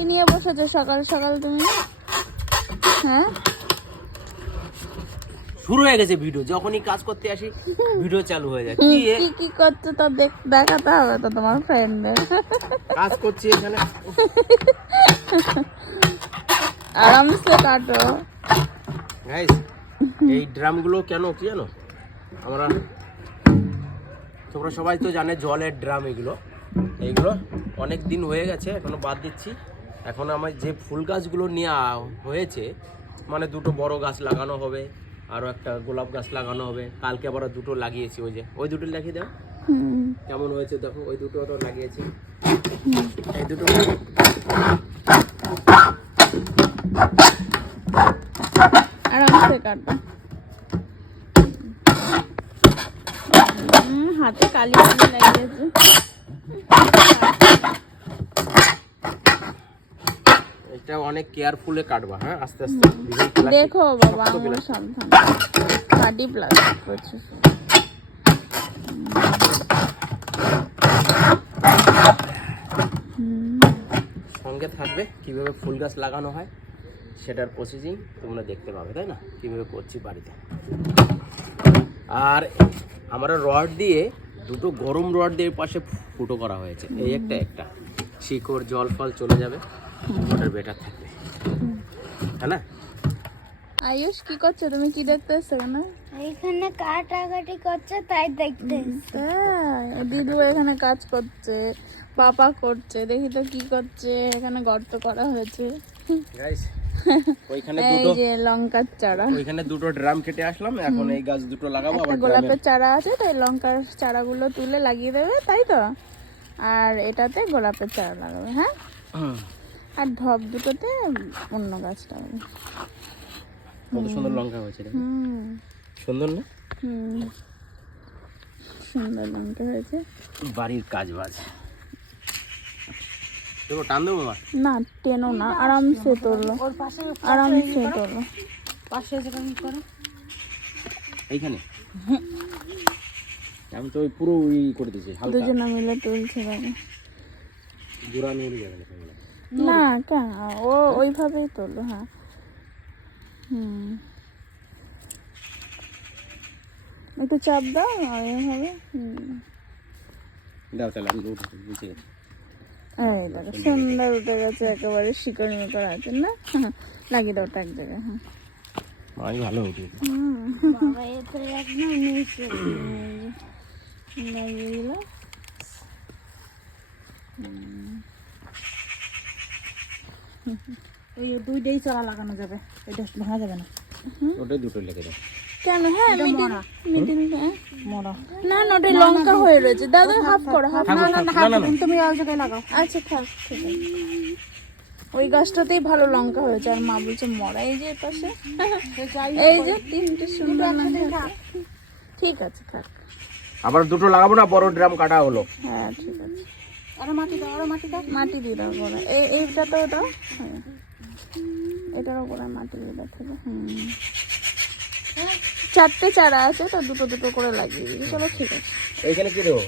কি নিয়ে বসেছো সকাল সকাল তুমি? হ্যাঁ? শুরু হয়ে গেছে ভিডিও যখনই কাজ করতে আসি ভিডিও চালু হয়ে যায়। কি? কি করছ তা দেখ- দেখাতে হবে তো তোমার ফ্রেন্ডদের কাজ করছি এখানে। আরামসে কাটো। গাইস এই ড্রামগুলো কেন কি জানো? আমরা তোমরা সবাই তো জানে জলের ড্রাম এগুলো। এইগুলো অনেক দিন হয়ে গেছে এখনও বাদ দিচ্ছি। এখন আমার যে ফুল গাছগুলো নেওয়া হয়েছে মানে দুটো বড় গাছ লাগানো হবে আরও একটা গোলাপ গাছ লাগানো হবে কালকে আবার দুটো লাগিয়েছি ওই যে ওই দুটো লাগিয়ে দাও। কেমন হয়েছে দেখো ওই দুটো তো লাগিয়েছি। এই দুটো আরামসে কাটো হুম, হাতে কালি কালি লাগিয়েছে। এটা অনেক কেয়ারফুলে কাটবা হ্যাঁ? আস্তে আস্তে। দেখো বাবা শক্ত সাবধান। কাটি প্লাস্টিক করছে সঙ্গে থাকবে কীভাবে ফুল গাছ লাগানো হয় সেটার প্রসেসিং তোমরা দেখতে পাবে তাই না? কীভাবে করছি বাড়িতে। আর আমরা রড দিয়ে দুটো গরম রড দিয়ে পাশে ফুটো করা হয়েছে। এই একটা একটা। শিকড় জল ফল চলে যাবে। ওটার বেটার থাকবে। হ্যাঁ না? আয়ুষ কি করছ? তুমি কি দেখতে এসছো না এখানে কাটাকাটি করছে তাই দেখতে দিদু এখানে কাজ করছে পাপা করছে দেখি তো কি করছে। এখানে গর্ত করা হয়েছে। ওইখানে এই দুটো যে লঙ্কার চারা। ওইখানে দুটো ড্রাম কেটে আসলাম এখন এই গাছ দুটো লাগাবো একটা আবার গোলাপের চারা আছে তাই লঙ্কার চারাগুলো তুলে লাগিয়ে দেবে তাই তো? আর এটাতে গোলাপের চারা লাগাবে হ্যাঁ? আর ঢপ দুটোতে অন্য গাছটা লাগাবে কত সুন্দর লঙ্কা হয়েছে দেখো। হুম। সুন্দর না? হুম। সুন্দর লঙ্কা হয়েছে। বাড়ির কাজ বাজ। দেবো টান দেবো না টেনো না আরামসে তোলো। আরামসে তোলো। পাশে যেরকম করো। এইখানে? আমি তো ওই পুরো ই করে দিয়েছি হালকা। দুজনে মিলে তুলছে বাবা গুড়া নিয়ে যাবে না। ও ওইভাবেই তোলো হ্যাঁ। হুম। একটু চাপ দাও এইভাবে হুম। দাও তাহলে আমি উঠে বুঝে গেছি। এই দেখো সুন্দর উঠে গেছে একেবারে শিকড় মিকড় আছে না? লাগিয়ে দাও এক জায়গায় হ্যাঁ। ভালো উঠে। হুম বাবা এতে একদম নিচে লাগিয়ে দিল এই দুইটাই চারা লাগানো যাবে। এটা ভাঙা যাবে না। ওটাই দুটো লেগে দাও কেন? হ্যাঁ মিডিল মিডিল হ্যাঁ। মরা। না না ওটা লঙ্কা হয়ে রয়েছে। দাদা হাফ করো হাফ না না না না তুমি জায়গায় লাগাও। আচ্ছা থাক ঠিক আছে। ওই গাছটাতেই ভালো লঙ্কা হয়েছে আর মা বলছে মরা। এই যে পাশে। এই যে তিনটে সুন্দর লঙ্কা। ঠিক আছে থাক। আবার দুটো লাগাবো না বড় ড্রাম কাটা হলো। হ্যাঁ ঠিক আছে। আরও মাটি দাও আরও মাটি দাও। মাটি দিয়ে দাও গোড়া এই এইটাতেও দাও? হ্যাঁ। এটারও গোড়ায় মাটি দিয়ে দাও থেকে হুম। চারটে চারা আছে তো দুটো দুটো করে লাগিয়ে দিই চলো ঠিক আছে। এইখানে কি দেবো?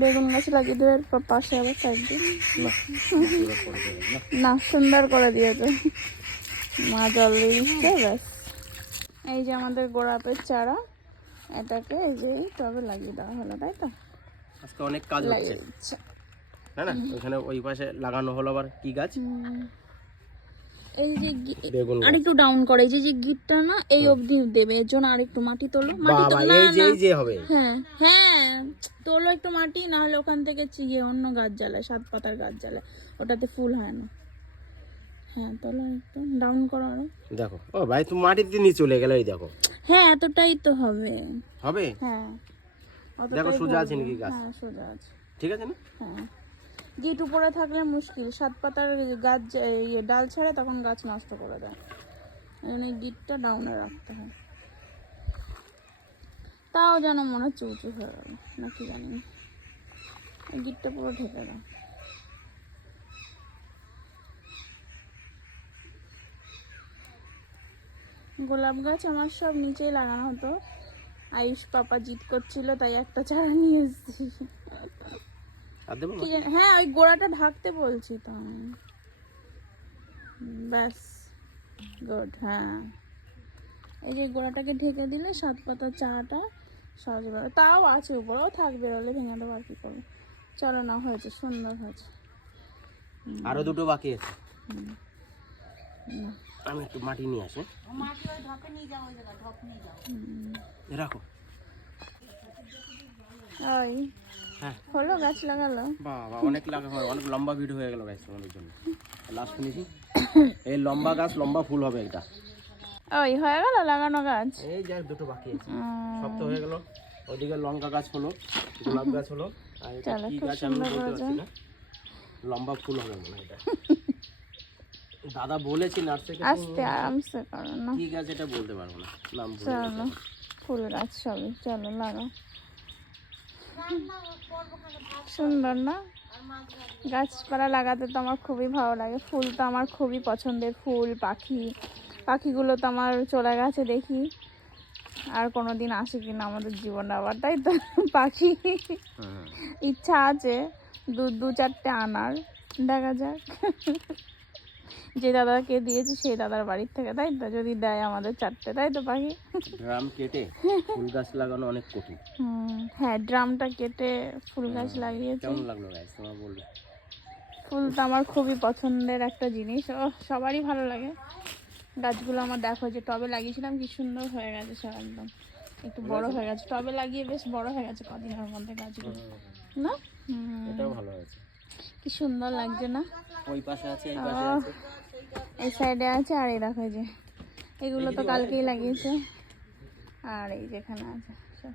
বেগুন গাছ লাগিয়ে দেবে পাশে আবার সাইড না দেবো, সুন্দর করে দিয়েছে মা জল দিয়ে দিচ্ছে ব্যাস। এই যে আমাদের গোড়াপের চারা। এটাকে এই যে টবে লাগিয়ে দেওয়া হলো তাই তো? আজকে অনেক কাজ হচ্ছে। না না ওইখানে ওই পাশে লাগানো হলো আবার কি গাছ? এই যে গাছ। আরেকটু ডাউন করে এই যে গিটটা না এই অবধি দেবে এর জন্য আরেকটু মাটি তোলো। মাটি না এই যে হবে। হ্যাঁ হ্যাঁ তোলো একটু মাটি না হলে ওখান থেকে চিয়ে অন্য গাছ জ্বালায় সাত পাতার গাছ জ্বালায়। ওটাতে ফুল হয় না। হ্যাঁ তোলো একটু ডাউন করো আরও। দেখো ও ভাই তুমি মাটির নিয়ে চলে গেলে এই দেখো। হ্যাঁ এতটাই তো হবে। হবে? হ্যাঁ। দেখো সোজা আছে নাকি গাছ? হ্যাঁ সোজা আছে। ঠিক আছে না? হ্যাঁ। গিট উপরে থাকলে মুশকিল। সাত পাতার গাছ ইয়ে ডাল ছাড়ে তখন গাছ নষ্ট করে দেয়। এখানে গিটটা ডাউনে রাখতে হয়। তাও যেন মনে হচ্ছে উঁচু হয়ে গেল। নাকি জানি গিটটা পুরো ঢেকে দাও। গোলাপ গাছ আমার সব নিচেই লাগানো হতো। আয়ুষ পাপা জিত করছিল তাই একটা চারা নিয়ে এসেছি। হ্যাঁ ওই গোড়াটা ঢাকতে বলছি তো। ব্যাস গুড হ্যাঁ। এই যে গোড়াটাকে ঢেকে দিলে সাত পাতা চাটা সহজে বেরো তাও আছে উপরেও থাকবে বেরোলে ভেঙে দেবো আর কি করব। চলো না হয়েছে সুন্দর হয়েছে। আরও দুটো বাকি আছে। আমি একটু মাটি নিয়ে আসি। রাখো ওই হ্যাঁ। হলো গাছ লাগালো। বাবা অনেক লাগা হয় অনেক লম্বা ভিডিও হয়ে গেল গাছ তোমাদের জন্য। লাস্ট ফিনিশিং এই লম্বা গাছ লম্বা ফুল হবে এটা। ওই হয়ে গেল লাগানো গাছ? এই যা দুটো বাকি আছে। সব তো হয়ে গেল। ওদিকে লঙ্কা গাছ হলো গোলাপ গাছ হলো। আর কি গাছ আমি বলতে পারছি না। লম্বা ফুল হবে মনে হয় এটা। দাদা বলেছি নার্সারি আস্তে আরামসে করো না। কি গাছ এটা বলতে পারব না। নাম চলো গেছি। ফুল গাছ সবই চলো লাগাও সুন্দর না? গাছপালা লাগাতে তো আমার খুবই ভালো লাগে। ফুল তো আমার খুবই পছন্দের ফুল পাখি। পাখিগুলো তো আমার চলে গেছে দেখি। আর কোনো দিন আসে কিনা আমাদের জীবন আবার তাই তো? পাখি। ইচ্ছা আছে দু দু চারটে আনার দেখা যাক। যে দাদাকে দিয়েছি সেই দাদার বাড়ির থেকে তাই তো? যদি দেয় আমাদের চারটে তাই তো পাখি? ড্রাম কেটে ফুল গাছ লাগানো অনেক কঠিন। হ্যাঁ ড্রামটা কেটে ফুল গাছ লাগিয়েছি। কেমন লাগল গাছ তোমার বলবে ফুল তো আমার খুবই পছন্দের একটা জিনিস ও সবারই ভালো লাগে। গাছগুলো আমার দেখো যে টবে লাগিয়েছিলাম কি সুন্দর হয়ে গেছে সব একদম। একটু বড় হয়ে গেছে টবে লাগিয়ে বেশ বড় হয়ে গেছে কদিনের মধ্যে গাছগুলো। না হুম, এটাও ভালো হয়েছে। কি সুন্দর লাগছে না? ওই পাশে আছে এই পাশে আছে। এই সাইডে আছে আর এই দেখো যে এগুলো তো কালকেই লাগিয়েছে আর এই যেখানে আছে সব।